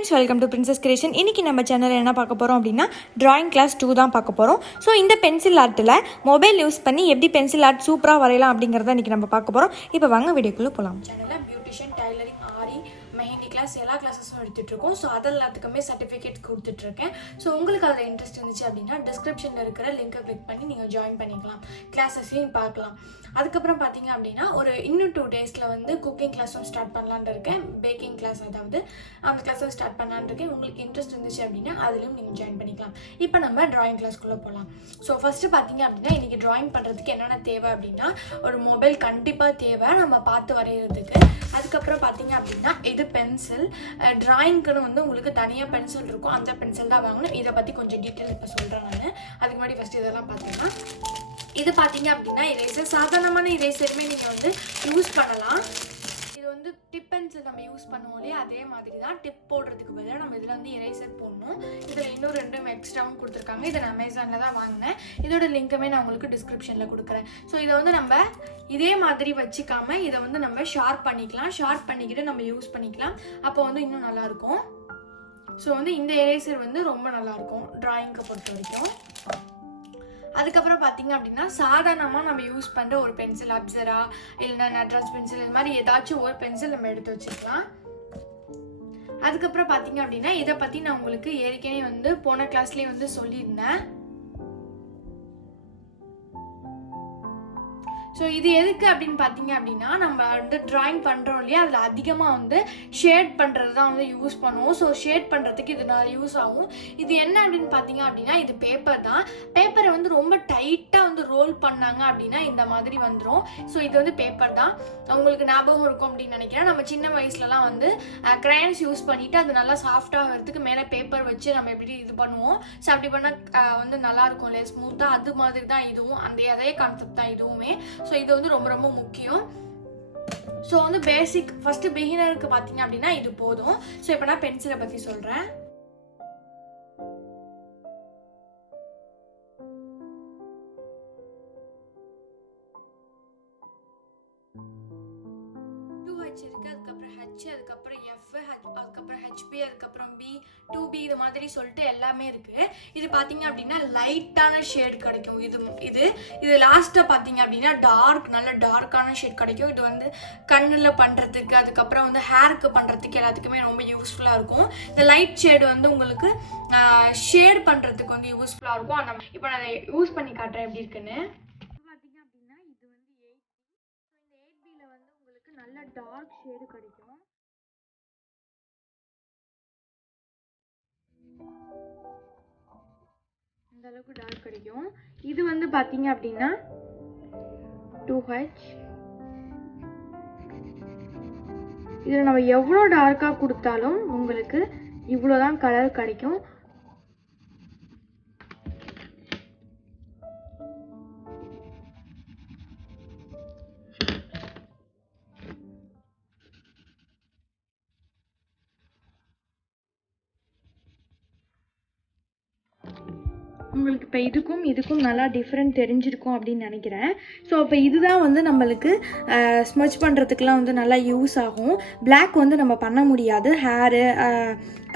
Friends, welcome to princess creation. இன்றைக்கி நம்ம சேனலில் என்ன பார்க்க போகிறோம் அப்படின்னா ட்ராயிங் கிளாஸ் 2 தான் பார்க்க போகிறோம். ஸோ இந்த பென்சில் ஆர்ட்டில் மொபைல் யூஸ் பண்ணி எப்படி பென்சில் ஆர்ட் சூப்பராக வரையலாம் அப்படிங்கிறத இன்றைக்கி நம்ம பார்க்க போகிறோம். இப்போ வாங்க வீடியோக்குள்ளே போகலாம். சேனலில் பியூட்டிஷியன், டைலரிங், ஆரி, மெஹந்தி கிளாஸ் எல்லா கிளாஸஸும் எடுத்துகிட்ருக்கோம். ஸோ அது எல்லாத்துக்குமே சர்டிஃபிகேட் கொடுத்துட்ருக்கேன். ஸோ உங்களுக்கு அதில் இன்ட்ரெஸ்ட் இருந்துச்சு அப்படின்னா டிஸ்கிரிப்ஷனில் இருக்கிற லிங்கை கிளிக் பண்ணி நீங்கள் ஜாயின் பண்ணிக்கலாம், கிளாஸஸையும் பார்க்கலாம். அதுக்கப்புறம் பார்த்தீங்க அப்படின்னா இன்னும் 2 டேஸில் வந்து குக்கிங் கிளாஸும் ஸ்டார்ட் பண்ணலான்னு இருக்கேன். பேக்கிங் கிளாஸ், அதாவது அந்த கிளாஸும் ஸ்டார்ட் பண்ணலான்னு இருக்கேன். உங்களுக்கு இன்ட்ரெஸ்ட் இருந்துச்சு அப்படின்னா அதுலேயும் நீங்கள் ஜாயின் பண்ணிக்கலாம். இப்போ நம்ம ட்ராயிங் கிளாஸ்க்குள்ளே போகலாம். ஸோ ஃபஸ்ட்டு பார்த்தீங்க அப்படின்னா இன்றைக்கி ட்ராயிங் பண்ணுறதுக்கு என்னென்ன தேவை அப்படின்னா ஒரு மொபைல் கண்டிப்பாக தேவை நம்ம பார்த்து வரைகிறதுக்கு. அதுக்கப்புறம் பார்த்தீங்க அப்படின்னா இது பென்சில். ட்ராயிங்க்குன்னு வந்து உங்களுக்கு தனியாக பென்சில் இருக்கும், அந்த பென்சில் தான் வாங்கணும். இதை பற்றி கொஞ்சம் டீட்டெயில் இப்போ சொல்கிறேன் நான். அதுக்கு முன்னாடி ஃபஸ்ட்டு இதெல்லாம் பார்த்தீங்கன்னா இது பார்த்தீங்க அப்படின்னா இரேசர். சாதாரணமான இரேசருமே நீங்கள் வந்து யூஸ் பண்ணலாம். இது வந்து டிப் பென்சில் நம்ம யூஸ் பண்ணுவோம் இல்லையா, அதே மாதிரி தான். டிப் போடுறதுக்கு பதிலாக நம்ம இதில் வந்து இரேசர் போடணும். இதில் இன்னும் 2 எக்ஸ்ட்ராவும் கொடுத்துருக்காங்க. இதை நான் அமேசானில் தான் வாங்கினேன். இதோட லிங்க்குமே நான் உங்களுக்கு டிஸ்கிரிப்ஷனில் கொடுக்குறேன். ஸோ இதை வந்து நம்ம இதே மாதிரி வச்சுக்காம இதை வந்து நம்ம ஷார்ப் பண்ணிக்கலாம். ஷார்ப் பண்ணிக்கிட்டு நம்ம யூஸ் பண்ணிக்கலாம். அப்போ வந்து இன்னும் நல்லாயிருக்கும். ஸோ வந்து இந்த இரேசர் வந்து ரொம்ப நல்லாயிருக்கும் ட்ராயிங்கை பொறுத்த வரைக்கும். அதுக்கப்புறம் பார்த்தீங்க அப்படின்னா சாதாரணமாக நம்ம யூஸ் பண்ணுற ஒரு பென்சில், அப்சரா இல்லைன்னா நட்ராஜ் பென்சில், இது மாதிரி ஏதாச்சும் ஒரு பென்சில் நம்ம எடுத்து வச்சுக்கலாம். அதுக்கப்புறம் பார்த்தீங்க அப்படின்னா இதை பற்றி நான் உங்களுக்கு ஏற்கனவே வந்து போன கிளாஸ்லேயே வந்து சொல்லியிருந்தேன். ஸோ இது எதுக்கு அப்படின்னு பார்த்தீங்க அப்படின்னா நம்ம வந்து ட்ராயிங் பண்ணுறோம் இல்லையா, அதில் அதிகமாக வந்து ஷேட் பண்ணுறது தான் வந்து யூஸ் பண்ணுவோம். ஸோ ஷேட் பண்ணுறதுக்கு இது நான் யூஸ் ஆகும். இது என்ன அப்படின்னு பார்த்தீங்க அப்படின்னா இது பேப்பர் தான். பேப்பரை வந்து ரொம்ப டைட்டாக வந்து ரோல் பண்ணாங்க அப்படின்னா இந்த மாதிரி வந்துடும். ஸோ இது வந்து பேப்பர் தான். உங்களுக்கு ஞாபகம் இருக்கும் அப்படின்னு நினைக்கிறேன். நம்ம சின்ன வயசுலலாம் வந்து கிரையான்ஸ் யூஸ் பண்ணிவிட்டு அது நல்லா சாஃப்டாகிறதுக்கு மேலே பேப்பர் வச்சு நம்ம எப்படி இது பண்ணுவோம். ஸோ அப்படி பண்ணால் வந்து நல்லாயிருக்கும் இல்லையா, ஸ்மூத்தாக. அது மாதிரி தான் இதுவும், அதே கான்செப்ட் தான் இதுவுமே. ஸோ இது வந்து ரொம்ப ரொம்ப முக்கியம். ஸோ வந்து பேசிக் ஃபஸ்ட்டு பிகினருக்கு பார்த்தீங்க அப்படின்னா இது போதும். ஸோ இப்போ நான் பென்சிலை பற்றி சொல்கிறேன். இருக்கு, அதுக்கப்புறம் ஹெச், அதுக்கப்புறம் எஃப், அதுக்கப்புறம் ஹெச்பி, அதுக்கப்புறம் பி, 2B, இது மாதிரி சொல்லிட்டு எல்லாமே இருக்கு. இது பார்த்தீங்க அப்படின்னா லைட்டான ஷேட் கிடைக்கும். இது லாஸ்ட்டாக பார்த்தீங்க அப்படின்னா நல்ல டார்க்கான ஷேட் கிடைக்கும். இது வந்து கண்ணில் பண்ணுறதுக்கு, அதுக்கப்புறம் வந்து ஹேருக்கு பண்ணுறதுக்கு எல்லாத்துக்குமே ரொம்ப யூஸ்ஃபுல்லாக இருக்கும். இந்த லைட் ஷேடு வந்து உங்களுக்கு ஷேட் பண்ணுறதுக்கு வந்து யூஸ்ஃபுல்லாக இருக்கும். இப்போ நான் அதை யூஸ் பண்ணி காட்டுறேன் எப்படி இருக்குன்னு. நல்ல டார்க் ஷேடு கிடைக்கும். இந்த அளவுக்கு டார்க் கிடைக்கும். இது வந்து பாத்தீங்க அப்படின்னா 2H. இதில் நம்ம எவ்வளோ டார்க்காக கொடுத்தாலும் உங்களுக்கு இவ்வளோதான் கலர் கிடைக்கும். உங்களுக்கு இப்போ இதுக்கும் நல்லா டிஃப்ரெண்ட் தெரிஞ்சிருக்கும் அப்படின்னு நினைக்கிறேன். ஸோ இப்போ இதுதான் வந்து நம்மளுக்கு ஸ்மச் பண்ணுறதுக்குலாம் வந்து நல்லா யூஸ் ஆகும். பிளாக் வந்து நம்ம பண்ண முடியாது. ஹேரு,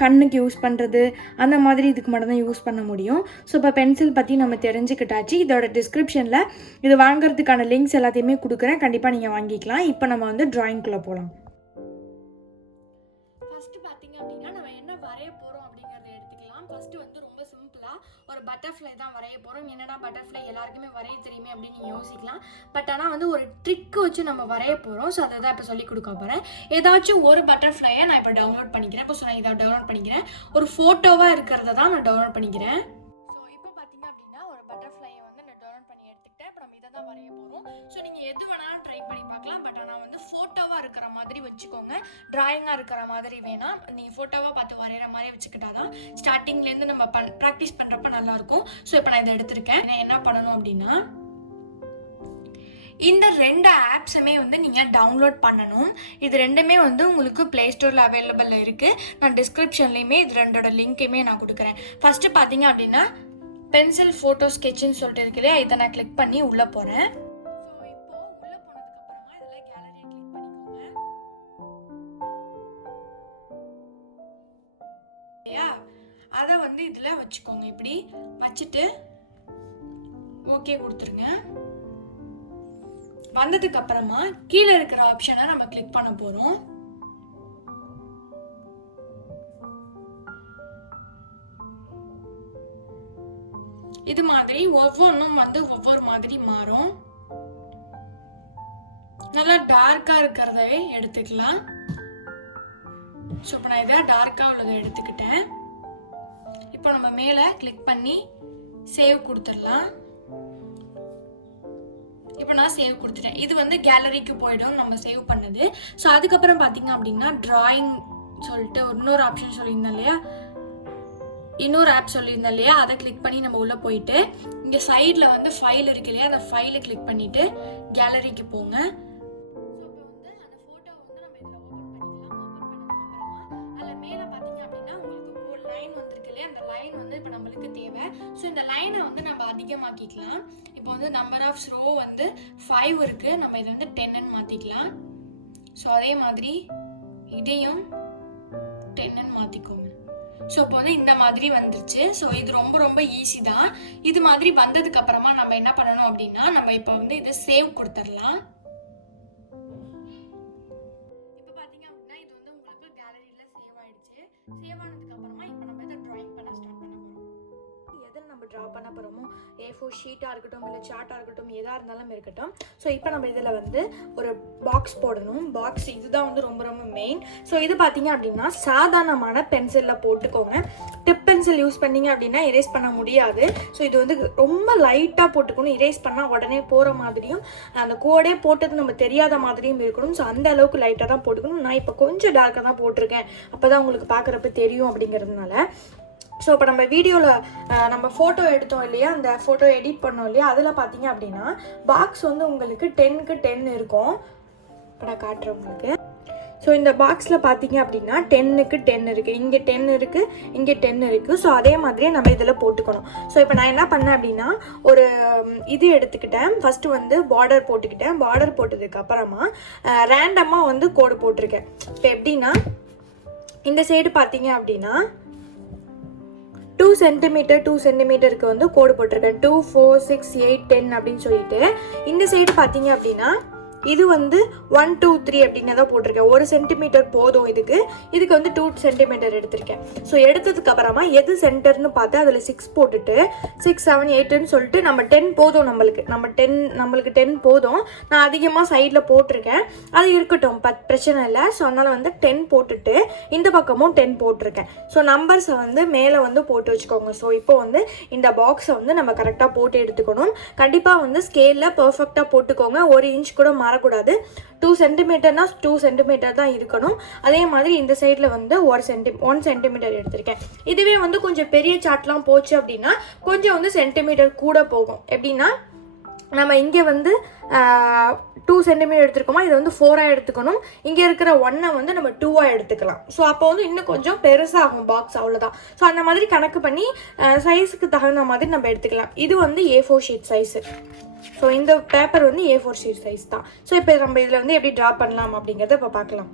கண்ணுக்கு யூஸ் பண்ணுறது அந்த மாதிரி இதுக்கு மட்டும் தான் யூஸ் பண்ண முடியும். ஸோ இப்போ பென்சில் பற்றி நம்ம தெரிஞ்சுக்கிட்டாச்சு. இதோட டிஸ்கிரிப்ஷனில் இது வாங்குறதுக்கான லிங்க்ஸ் எல்லாத்தையுமே கொடுக்குறேன், கண்டிப்பாக நீங்கள் வாங்கிக்கலாம். இப்போ நம்ம வந்து ட்ராயிங்குள்ளே போகலாம். ஃபஸ்ட்டு பார்த்தீங்க அப்படின்னா நம்ம என்ன வரைய போகிறோம் அப்படிங்கிறத எடுத்துக்கலாம். ஃபஸ்ட்டு வந்து ரொம்ப சிம்பிளாக ஒரு பட்டர்ஃப்ளை தான் வரைய போகிறோம். என்னடா பட்டர்ஃப்ளை எல்லாருக்குமே வரைய தெரியுமே அப்படின்னு நீங்கள் யோசிக்கலாம். பட் ஆனால் வந்து ஒரு ட்ரிக் வச்சு நம்ம வரைய போகிறோம். ஸோ அதை தான் இப்போ சொல்லிக் கொடுக்க போகிறேன். ஏதாச்சும் ஒரு பட்டர்ஃப்ளையை நான் இப்போ டவுன்லோட் பண்ணிக்கிறேன். இப்போ நான் இதை டவுன்லோட் பண்ணிக்கிறேன். ஒரு ஃபோட்டோவாக இருக்கிறத தான் நான் டவுன்லோட் பண்ணிக்கிறேன். ஸோ இப்போ பார்த்தீங்க அப்படின்னா ஒரு பட்டர்ஃப்ளையை வந்து நான் டவுன்லோட் பண்ணி எடுத்துக்கிட்டேன். இப்போ நம்ம இதை தான் வரைய போகிறோம். ஸோ நீங்கள் எது வேணாலும் ட்ரை பண்ணி பார்க்கலாம். பட் ஆனால் வந்து ஃபோட்டோவாக இருக்கிற மாதிரி வச்சுக்கோங்க. ட்ராயிங்காக இருக்கிற மாதிரி வேணாம். நீங்கள் ஃபோட்டோவாக பார்த்து வரைகிற மாதிரி வச்சுக்கிட்டாதான் ஸ்டார்டிங்லேருந்து நம்ம ப்ராக்டிஸ் பண்ணுறப்ப நல்லாயிருக்கும். ஸோ இப்போ நான் இதை எடுத்திருக்கேன். என்ன பண்ணணும் அப்படின்னா இந்த 2 ஆப்ஸுமே வந்து நீங்கள் டவுன்லோட் பண்ணணும். இது 2மே வந்து உங்களுக்கு ப்ளே ஸ்டோரில் அவைலபிள் இருக்குது. நான் டிஸ்கிரிப்ஷன்லேயுமே இது 2ஓட லிங்க்கையுமே நான் கொடுக்குறேன். ஃபஸ்ட்டு பார்த்தீங்க அப்படின்னா பென்சில் ஃபோட்டோ ஸ்கெட்சுன்னு சொல்லிட்டு இருக்கு இல்லையா, இதை நான் கிளிக் பண்ணி உள்ளே போகிறேன். ஸோ இப்போது உள்ளே போனதுக்கப்புறமா இதில் கேலரியை கிளிக் பண்ணிக்கோங்க. இல்லையா, அதை வந்து இதில் வச்சுக்கோங்க. இப்படி வச்சுட்டு ஓகே கொடுத்துருங்க. வந்ததுக்கு அப்புறமா கீழே இருக்கிற ஆப்ஷனை நம்ம கிளிக் பண்ண போறோம். இது மாதிரி ஒவ்வொன்றும் வந்து ஒவ்வொரு மாதிரி மாறும். நல்லா டார்க்கா இருக்கிறதவே எடுத்துக்கலாம். ஸோ இப்போ நான் இதை டார்க்கா உள்ளதை எடுத்துக்கிட்டேன். இப்போ நம்ம மேலே கிளிக் பண்ணி சேவ் கொடுத்துடலாம். இப்போ நான் சேவ் கொடுத்துட்டேன். இது வந்து கேலரிக்கு போயிடும் நம்ம சேவ் பண்ணது. ஸோ அதுக்கப்புறம் பார்த்தீங்க அப்படின்னா டிராயிங் சொல்லிட்டு இன்னொரு ஆப்ஷன் சொல்லியிருந்தேன் இல்லையா, இன்னொரு ஆப் சொல்லியிருந்தேன் இல்லையா, அதை கிளிக் பண்ணி நம்ம உள்ளே போயிட்டு இங்கே சைடில் வந்து ஃபைல் இருக்கு இல்லையா, அந்த ஃபைலை கிளிக் பண்ணிவிட்டு கேலரிக்கு போங்க. ஸோ இந்த லைனை வந்து நம்ம அதிகமாக்கிக்கலாம். இப்போ வந்து நம்பர் ஆஃப் ரோ வந்து 5 இருக்கு, நம்ம இதை வந்து 10ன்னு மாற்றிக்கலாம். ஸோ அதே மாதிரி இதையும் 10ன்னு மாற்றிக்கோங்க. ஸோ இப்போ வந்து இந்த மாதிரி வந்துருச்சு. ஸோ இது ரொம்ப ரொம்ப ஈஸி தான். இது மாதிரி வந்ததுக்கு அப்புறமா நம்ம என்ன பண்ணணும் அப்படின்னா, நம்ம இப்போ வந்து இதை சேவ் கொடுத்துடலாம். இப்போ பார்த்தீங்க அப்படின்னா இது வந்து உங்களுக்கு கேலரியில் சேவ் ஆயிடுச்சு. சேவ் ஆனதுக்கு அப்புறமா இப்போ நம்ம இதை ட்ராயிங் பண்ண ஸ்டார்ட் பண்ண போகிறோம். எதில் நம்ம ட்ரா பண்ண போகிறோமோ, A4 ஷீட்டாக இருக்கட்டும் இல்லை சார்ட்டாக இருக்கட்டும், எதாக இருந்தாலும் இருக்கட்டும். ஸோ இப்போ நம்ம இதில் வந்து ஒரு பாக்ஸ் போடணும். பாக்ஸ் இதுதான் வந்து ரொம்ப ரொம்ப மெயின். ஸோ இது பார்த்தீங்க அப்படின்னா சாதாரணமான பென்சிலில் போட்டுக்கோங்க. டிப் பென்சில் யூஸ் பண்ணிங்க அப்படின்னா எரேஸ் பண்ண முடியாது. ஸோ இது வந்து ரொம்ப லைட்டாக போட்டுக்கணும். எரேஸ் பண்ணால் உடனே போகிற மாதிரியும் அந்த கோடே போட்டது நம்ம தெரியாத மாதிரியும் இருக்கணும். ஸோ அந்த அளவுக்கு லைட்டாக தான் போட்டுக்கணும். நான் இப்போ கொஞ்சம் டார்க்காக தான் போட்டிருக்கேன், அப்போ தான் உங்களுக்கு பார்க்குறப்ப தெரியும் அப்படிங்கிறதுனால. ஸோ இப்போ நம்ம வீடியோவில் நம்ம ஃபோட்டோ எடுத்தோம் இல்லையா, அந்த ஃபோட்டோ எடிட் பண்ணோம் இல்லையா, அதில் பார்த்தீங்க அப்படின்னா பாக்ஸ் வந்து உங்களுக்கு 10க்கு 10 இருக்கும். இப்போ நான் காட்டுறேன் உங்களுக்கு. ஸோ இந்த பாக்ஸில் பார்த்தீங்க அப்படின்னா 10க்கு 10 இருக்குது, இங்கே 10 இருக்குது, இங்கே 10 இருக்குது. ஸோ அதே மாதிரியே நம்ம இதில் போட்டுக்கணும். ஸோ இப்போ நான் என்ன பண்ணேன் அப்படின்னா, ஒரு இது எடுத்துக்கிட்டேன். ஃபஸ்ட்டு வந்து பார்டர் போட்டுக்கிட்டேன். பார்டர் போட்டதுக்கு அப்புறமா ரேண்டமாக வந்து கோடு போட்டிருக்கேன். இப்போ எப்படின்னா, இந்த சைடு பார்த்தீங்க அப்படின்னா 2 சென்டிமீட்டர் 2 சென்டிமீட்டருக்கு வந்து கோடு போட்டிருக்கேன். 2, 4, 6, 8, 10 அப்படின்னு சொல்லிட்டு. இந்த சைடு பார்த்தீங்க அப்படின்னா இது வந்து 1, 2, 3 அப்படின்னு தான் போட்டிருக்கேன். 1 சென்டிமீட்டர் போதும் இதுக்கு வந்து 2 சென்டிமீட்டர் எடுத்திருக்கேன். ஸோ எடுத்ததுக்கு அப்புறமா எது சென்டர்னு பார்த்து அதில் 6 போட்டுட்டு 6, 7, 8ன்னு சொல்லிட்டு நம்ம 10 போதும். நம்மளுக்கு 10 போதும். நான் அதிகமாக சைடில் போட்டிருக்கேன், அது இருக்கட்டும், பிரச்சனை இல்லை. ஸோ அதனால் வந்து 10 போட்டுட்டு இந்த பக்கமும் 10 போட்டிருக்கேன். ஸோ நம்பர்ஸை வந்து மேலே வந்து போட்டு வச்சுக்கோங்க. ஸோ இப்போ வந்து இந்த பாக்ஸை வந்து நம்ம கரெக்டாக போட்டு எடுத்துக்கணும். கண்டிப்பாக வந்து ஸ்கேலில் பர்ஃபெக்டாக போட்டுக்கோங்க. 1 இன்ச் கூட மாறக்கூடாது. 2 சென்டிமீட்டர்னா 2 சென்டிமீட்டர் தான் இருக்கணும். அதே மாதிரி இந்த சைடில் வந்து 1 சென்டிமீட்டர் எடுத்திருக்கேன். இதுவே வந்து கொஞ்சம் பெரிய சார்ட்லாம் போச்சு அப்படின்னா கொஞ்சம் வந்து சென்டிமீட்டர் கூட போகும். எப்படின்னா, நம்ம இங்கே வந்து 2 சென்டிமீட்டர் எடுத்துருக்கோமா, இதை வந்து 4ஆக எடுத்துக்கணும். இங்கே இருக்கிற 1 வந்து நம்ம 2ஆக எடுத்துக்கலாம். ஸோ அப்போ வந்து இன்னும் கொஞ்சம் பெருசாகும் பாக்ஸ், அவ்வளோதான். ஸோ அந்த மாதிரி கணக்கு பண்ணி சைஸுக்கு தகுந்த மாதிரி நம்ம எடுத்துக்கலாம். இது வந்து A4 ஷீட் சைஸு. ஸோ இந்த பேப்பர் வந்து A4 ஷீட் சைஸ் தான். ஸோ இப்போ நம்ம இதில் வந்து எப்படி ட்ரா பண்ணலாம் அப்படிங்கிறத இப்போ பார்க்கலாம்.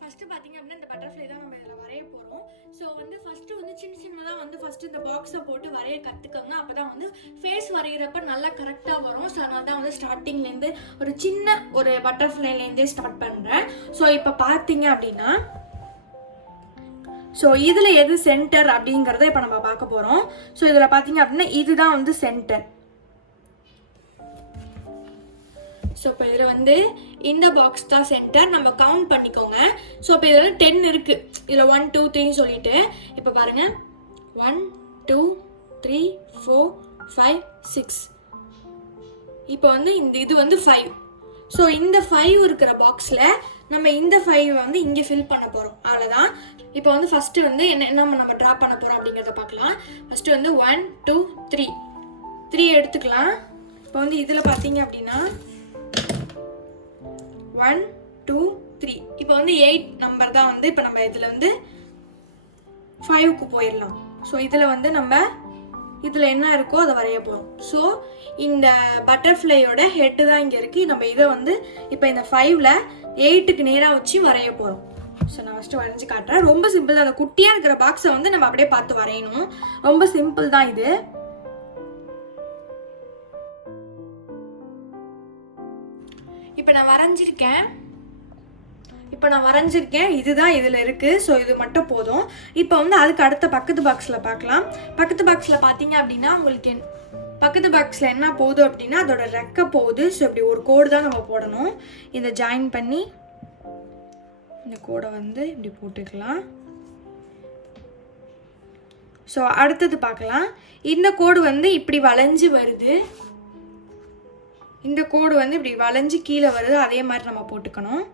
ஃபஸ்ட்டு பார்த்தீங்க அப்படின்னா இந்த பட்டர்ஃப்ளை தான் நம்ம இதில் வரைய போகிறோம். ஸோ வந்து ஃபஸ்ட்டு வந்து சின்னதாக வந்து ஃபஸ்ட்டு இந்த பாக்ஸை போட்டு வரைய கற்றுக்கோங்க. அப்போ தான் வந்து ஃபேஸ் வரைகிறப்ப நல்லா கரெக்டாக வரும். ஸோ அதனால தான் வந்து ஸ்டார்டிங்லேருந்து ஒரு பட்டர்ஃப்ளைலேருந்தே ஸ்டார்ட் பண்ணுறேன். ஸோ இப்போ பார்த்தீங்க அப்படின்னா, ஸோ இதில் எது சென்டர் அப்படிங்கிறத இப்போ நம்ம பார்க்க போகிறோம். ஸோ இதில் பார்த்தீங்க அப்படின்னா இதுதான் வந்து சென்டர். ஸோ இப்போ இதில் வந்து இந்த பாக்ஸ் தான் சென்டர். நம்ம கவுண்ட் பண்ணிக்கோங்க. ஸோ இப்போ இதில் 10 இருக்குது. இதில் 1, 2, 3 சொல்லிட்டு இப்போ பாருங்கள், 1, 2, 3, 4, 5, 6. இப்போ வந்து இது வந்து 5. ஸோ இந்த 5 இருக்கிற பாக்ஸில் நம்ம இந்த 5 வந்து இங்கே ஃபில் பண்ண போகிறோம். அவ்வளோதான். இப்போ வந்து ஃபஸ்ட்டு வந்து என்ன நம்ம ட்ரா பண்ண போகிறோம் அப்படிங்கிறத பார்க்கலாம். ஃபஸ்ட்டு வந்து 1, 2, 3 எடுத்துக்கலாம். இப்போ வந்து இதில் பார்த்தீங்க அப்படின்னா 1, 2, 3. இப்போ வந்து 8 நம்பர் தான் வந்து இப்போ நம்ம இதில் வந்து 5க்கு போயிடலாம். ஸோ இதில் வந்து நம்ம இதில் என்ன இருக்கோ அதை வரைய போகிறோம். ஸோ இந்த பட்டர்ஃப்ளையோட ஹெட்டு தான் இங்கே இருக்குது. நம்ம இதை வந்து இப்போ இந்த 5ல் 8க்கு நேராக வச்சு வரைய போகிறோம். ஸோ நான் ஃபஸ்ட்டு வரைஞ்சி காட்டுறேன். ரொம்ப சிம்பிள் தான். அந்த குட்டியாக இருக்கிற பாக்ஸை வந்து நம்ம அப்படியே பார்த்து வரையணும். ரொம்ப சிம்பிள் தான் இது. இப்போ நான் வரைஞ்சிருக்கேன். இதுதான் இதில் இருக்குது. ஸோ இது மட்டும் போதும். இப்போ வந்து அதுக்கு அடுத்த பக்கத்து பாக்ஸில் பார்க்கலாம். பக்கத்து பாக்ஸில் பார்த்தீங்க அப்படின்னா உங்களுக்கு பக்கத்து பாக்ஸில் என்ன போகுது அப்படின்னா அதோட ரெக்கை போகுது. ஸோ இப்படி ஒரு கோடு தான் நம்ம போடணும். இதை ஜாயின் பண்ணி இந்த கோடை வந்து இப்படி போட்டுக்கலாம். ஸோ அடுத்தது பார்க்கலாம். இந்த கோடு வந்து இப்படி வளைஞ்சு வருது. இந்த கோடு வந்து இப்படி வளைஞ்சு கீழே வருது. அதே மாதிரி நம்ம போட்டுக்கணும்.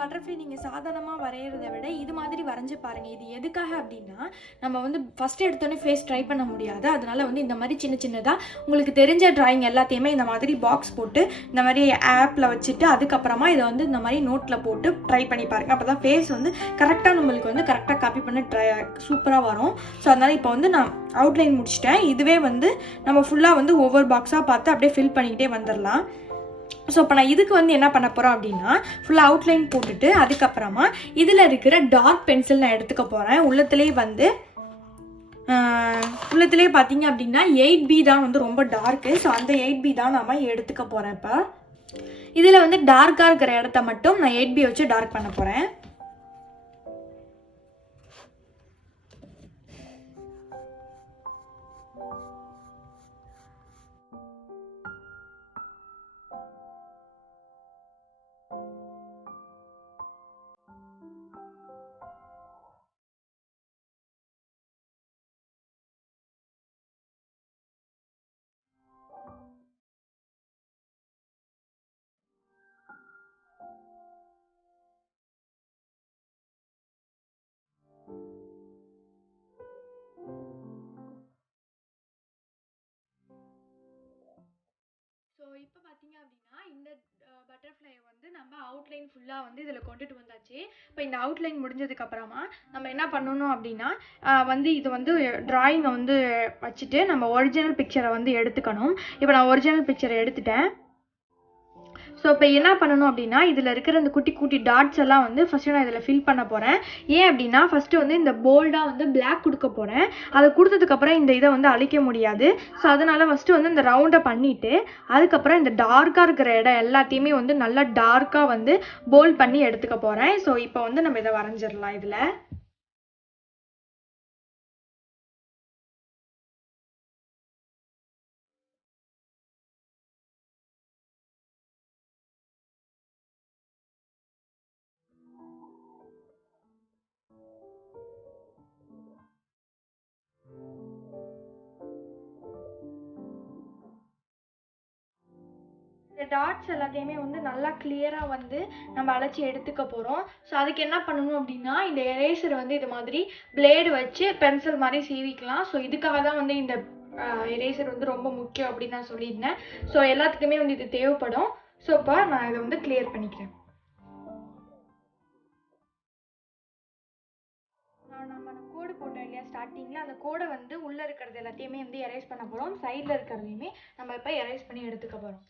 பட்டர்ஃப்ளை நீங்கள் சாதாரணமாக வரைகிறத விட இது மாதிரி வரைஞ்சி பாருங்கள். இது எதுக்காக அப்படின்னா நம்ம வந்து ஃபஸ்ட்டு எடுத்தோடனே ஃபேஸ் ட்ரை பண்ண முடியாது. அதனால் வந்து இந்த மாதிரி சின்ன சின்னதாக உங்களுக்கு தெரிஞ்ச ட்ராயிங் எல்லாத்தையுமே இந்த மாதிரி பாக்ஸ் போட்டு இந்த மாதிரி ஆப்பில் வச்சுட்டு அதுக்கப்புறமா இதை வந்து இந்த மாதிரி நோட்டில் போட்டு ட்ரை பண்ணி பாருங்கள். அப்போ தான் ஃபேஸ் வந்து கரெக்டாக நம்மளுக்கு வந்து கரெக்டாக காப்பி பண்ணி சூப்பராக வரும். ஸோ அதனால் இப்போ வந்து நான் அவுட்லைன் முடிச்சிட்டேன். இதுவே வந்து நம்ம ஃபுல்லாக வந்து ஒவ்வொரு பாக்ஸாக பார்த்து அப்படியே ஃபில் பண்ணிக்கிட்டே வந்துடலாம். ஸோ இப்போ நான் இதுக்கு வந்து என்ன பண்ண போகிறோம் அப்படின்னா ஃபுல்லாக அவுட்லைன் போட்டுட்டு அதுக்கப்புறமா இதில் இருக்கிற டார்க் பென்சில் நான் எடுத்துக்க போகிறேன். உள்ளத்துலேயே பார்த்தீங்க அப்படின்னா 8B தான் வந்து ரொம்ப டார்க்கு. ஸோ அந்த 8B தான் நம்ம எடுத்துக்க போகிறேன். இப்போ இதில் வந்து டார்க்காக இருக்கிற இடத்த மட்டும் நான் 8B வச்சு டார்க் பண்ண போகிறேன். ஸோ இப்போ பார்த்தீங்க அப்படின்னா இந்த பட்டர்ஃப்ளையை வந்து நம்ம அவுட்லைன் ஃபுல்லாக வந்து இதில் கொண்டுட்டு வந்தாச்சு. இப்போ இந்த அவுட்லைன் முடிஞ்சதுக்கப்புறமா நம்ம என்ன பண்ணணும் அப்படின்னா வந்து இது வந்து ட்ராயிங்கை வந்து வச்சுட்டு நம்ம ஒரிஜினல் பிக்சரை வந்து எடுத்துக்கணும். இப்போ நான் ஒரிஜினல் பிக்சரை எடுத்துட்டேன். ஸோ இப்போ என்ன பண்ணணும் அப்படின்னா இதில் இருக்கிற இந்த குட்டி குட்டி டாட்ஸ் எல்லாம் வந்து ஃபஸ்ட்டு நான் இதில் ஃபில் பண்ண போகிறேன். ஏன் அப்படின்னா ஃபஸ்ட்டு வந்து இந்த போல்டாக வந்து பிளாக் கொடுக்க போகிறேன். அதை கொடுத்ததுக்கப்புறம் இந்த இதை வந்து அழிக்க முடியாது. ஸோ அதனால் ஃபஸ்ட்டு வந்து இந்த ரவுண்டை பண்ணிவிட்டு அதுக்கப்புறம் இந்த டார்க்காக இருக்கிற இடம் எல்லாத்தையுமே வந்து நல்லா டார்க்காக வந்து போல்ட் பண்ணி எடுத்துக்க போகிறேன். ஸோ இப்போ வந்து நம்ம இதை வரைஞ்சிடலாம். இதில் இந்த டாட்ஸ் எல்லாத்தையுமே வந்து நல்லா கிளியராக வந்து நம்ம அழைச்சி எடுத்துக்க போகிறோம். ஸோ அதுக்கு என்ன பண்ணணும் அப்படின்னா இந்த எரேசரை வந்து இது மாதிரி பிளேடு வச்சு பென்சில் மாதிரி சீவிக்கலாம். ஸோ இதுக்காக தான் வந்து இந்த எரேசர் வந்து ரொம்ப முக்கியம் அப்படின்னு நான் சொல்லியிருந்தேன். ஸோ எல்லாத்துக்குமே வந்து இது தேவைப்படும். ஸோ இப்போ நான் இதை வந்து கிளியர் பண்ணிக்கிறேன். நம்ம கோடு போட்டோம் இல்லையா ஸ்டார்டிங்கில், அந்த கோடை வந்து உள்ளே இருக்கிறது எல்லாத்தையுமே வந்து எரேஸ் பண்ண போகிறோம். சைடில் இருக்கிறதையுமே நம்ம இப்போ எரேஸ் பண்ணி எடுத்துக்க போகிறோம்.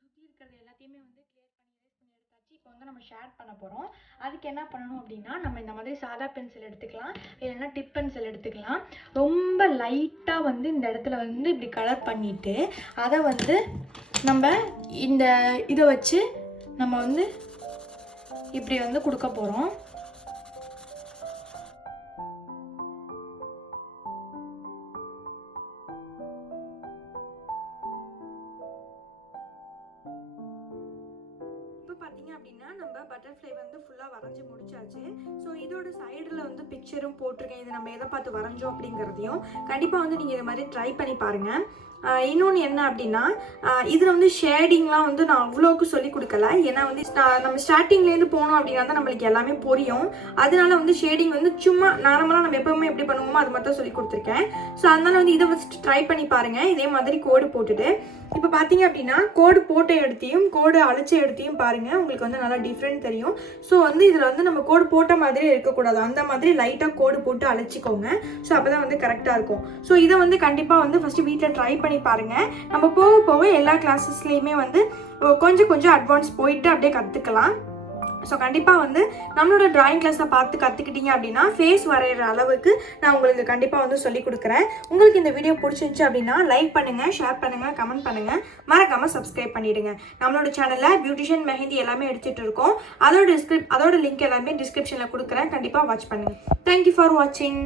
சுற்றி இருக்கிறது எல்லாத்தையுமே வந்து கிளியர் பண்ணி எரேஸ் பண்ணி எடுத்தாச்சு. இப்போ வந்து நம்ம ஷேட் பண்ண போகிறோம். அதுக்கு என்ன பண்ணணும் அப்படின்னா நம்ம இந்த மாதிரி சாதா பென்சில் எடுத்துக்கலாம், இல்லைன்னா டிப் பென்சில் எடுத்துக்கலாம். ரொம்ப லைட்டாக வந்து இந்த இடத்துல வந்து இப்படி கலர் பண்ணிவிட்டு அதை வந்து நம்ம இந்த இதை வச்சு நம்ம வந்து இப்படி வந்து கொடுக்க போகிறோம். பட்டர்ஃப்ளை வந்து ஃபுல்லாக வரைஞ்சி முடிச்சாச்சு. ஸோ இதோட சைடில் வந்து பிக்சரும் போட்டிருக்கேன். இது நம்ம எதை பார்த்து வரைஞ்சோம் அப்படிங்கிறதையும் கண்டிப்பாக வந்து நீங்கள் இது மாதிரி ட்ரை பண்ணி பாருங்கள். இன்னொன்று என்ன அப்படின்னா, இதில் வந்து ஷேடிங்லாம் வந்து நான் அவ்வளோக்கு சொல்லி கொடுக்கல. ஏன்னா வந்து நம்ம ஸ்டார்டிங்லேருந்து போனோம் அப்படின்னா தான் நம்மளுக்கு எல்லாமே புரியும். அதனால வந்து ஷேடிங் வந்து சும்மா நார்மலாக நம்ம எப்பவுமே எப்படி பண்ணுவோமோ அது மட்டும் சொல்லி கொடுத்துருக்கேன். ஸோ அதனால வந்து இதை வச்சுட்டு ட்ரை பண்ணி பாருங்கள். இதே மாதிரி கோடு போட்டுட்டு இப்போ பார்த்தீங்க அப்படின்னா கோடு போட்ட இடத்தையும் கோடு அழிச்ச இடத்தையும் பாருங்கள், உங்களுக்கு வந்து நல்லா டிஃப்ரெண்ட் தெரியும். ஸோ வந்து இதில் வந்து நம்ம கோடு போட்ட மாதிரி இருக்கக்கூடாது, அந்த மாதிரி லைட்டாக கோடு போட்டு அழிச்சிக்கோங்க. ஸோ அப்போ தான் வந்து கரெக்டாக இருக்கும். ஸோ இதை வந்து கண்டிப்பாக வந்து ஃபஸ்ட்டு வீட்டில் ட்ரை பண்ணி பாருங்கள். நம்ம போக போக எல்லா கிளாஸஸ்லேயுமே வந்து கொஞ்சம் கொஞ்சம் அட்வான்ஸ் போயிட்டு அப்படியே கற்றுக்கலாம். ஸோ கண்டிப்பாக வந்து நம்மளோட ட்ராயிங் கிளாஸை பார்த்து கற்றுக்கிட்டீங்க அப்படின்னா ஃபேஸ் வரைகிற அளவுக்கு நான் உங்களுக்கு கண்டிப்பாக வந்து சொல்லிக் கொடுக்குறேன். உங்களுக்கு இந்த வீடியோ பிடிச்சிருந்துச்சு அப்படின்னா லைக் பண்ணுங்கள், ஷேர் பண்ணுங்கள், கமெண்ட் பண்ணுங்கள், மறக்காமல் சப்ஸ்கிரைப் பண்ணிவிடுங்க. நம்மளோட சேனலில் பியூட்டிஷியன் மெஹந்தி எல்லாமே எடுத்துகிட்டு இருக்கோம். அதோட லிங்க் எல்லாமே டிஸ்கிரிப்ஷனில் கொடுக்குறேன். கண்டிப்பாக வாட்ச் பண்ணுங்கள். தேங்க்யூ ஃபார் வாட்சிங்.